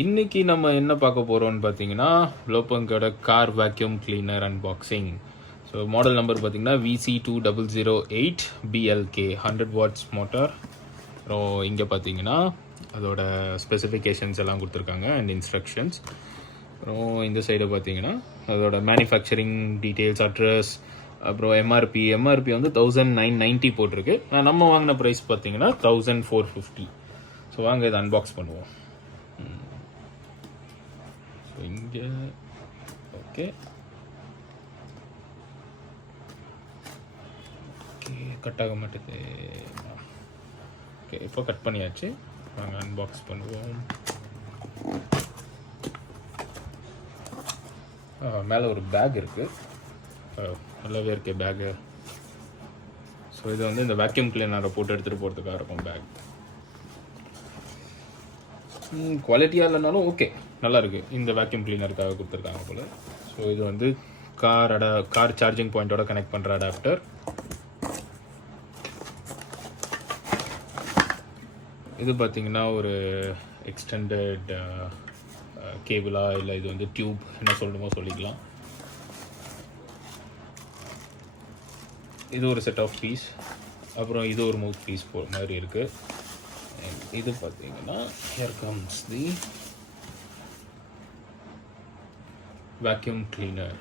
இன்னைக்கு நம்ம என்ன பார்க்க போகிறோம்னு பார்த்தீங்கன்னா ப்ளோபங்கோட car vacuum cleaner unboxing. So model number பார்த்தீங்கன்னா VC2008 BLK 100 வாட்ஸ் மோட்டார். அப்புறம் இங்கே பார்த்தீங்கன்னா அதோட ஸ்பெசிஃபிகேஷன்ஸ் எல்லாம் கொடுத்துருக்காங்க அண்ட் இன்ஸ்ட்ரக்ஷன்ஸ். அப்புறம் இந்த சைடு பார்த்தீங்கன்னா அதோட மேனுஃபேக்சரிங் டீட்டெயில்ஸ், அட்ரஸ், அப்புறம் எம்ஆர்பி வந்து 1990 போட்டிருக்கு. நம்ம வாங்கின ப்ரைஸ் பார்த்தீங்கன்னா 1450. ஸோ வாங்க இதை அன்பாக்ஸ் பண்ணுவோம். இங்கே ஓகே கட் ஆக மாட்டேது. ஓகே இப்போ கட் பண்ணியாச்சு. நாங்கள் அன்பாக்ஸ் பண்ணுவோம். மேலே ஒரு பேக் இருக்குது, நல்லாவே இருக்கு பேக்கு. ஸோ இது வந்து இந்த வேக்யூம் கிளீனரை போட்டு எடுத்துகிட்டு போகிறதுக்காக இருக்கும் பேக். குவாலிட்டியாக இல்லைனாலும் ஓகே, நல்லா இருக்குது. இந்த வேக்யூம் கிளீனருக்காக கொடுத்துருக்காங்க போல். ஸோ இது வந்து கார் சார்ஜிங் பாயிண்டோட கனெக்ட் பண்ணுற அடாப்டர். இது பார்த்தீங்கன்னா ஒரு எக்ஸ்டெண்டட் கேபிளா, இல்லை இது வந்து டியூப், என்ன சொல்லணுமோ சொல்லிக்கலாம். இது ஒரு செட் ஆஃப் பீஸ். அப்புறம் இது ஒரு மவுத் பீஸ் மாதிரி இருக்குது. இது பார்த்தீங்கன்னா here comes the vacuum cleaner.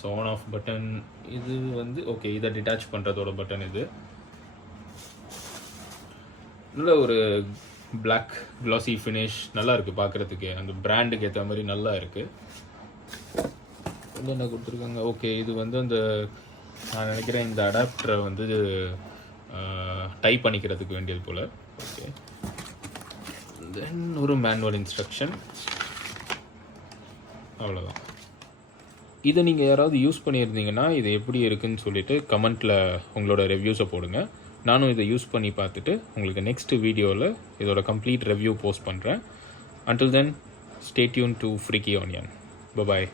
So on off button இது வந்து ஓகே, இதை டிட்டாச் பண்ணுறதோட பட்டன். இது நல்ல ஒரு பிளாக் க்ளாசி ஃபினிஷ், நல்லா இருக்குது பார்க்குறதுக்கு. அந்த பிராண்டுக்கு ஏற்ற மாதிரி நல்லா இருக்குது. என்ன கொடுத்துருக்காங்க? ஓகே, இது வந்து அந்த நான் நினைக்கிறேன் இந்த அடாப்டரை வந்து டைப் பண்ணிக்கிறதுக்கு வேண்டியது போல். ஓகே, தென் ஒரு மேனுவல் இன்ஸ்ட்ரக்ஷன், அவ்வளோதான். இதை நீங்கள் யாராவது யூஸ் பண்ணியிருந்தீங்கன்னா இது எப்படி இருக்குன்னு சொல்லிட்டு கமெண்ட்டில் உங்களோட ரிவ்யூஸை போடுங்க. நானும் இதை யூஸ் பண்ணி பார்த்துட்டு உங்களுக்கு நெக்ஸ்ட் வீடியோவில் இதோட கம்ப்ளீட் ரிவ்யூ போஸ்ட் பண்ணுறேன். Until then, stay tuned to Freaky Onion. Bye-bye.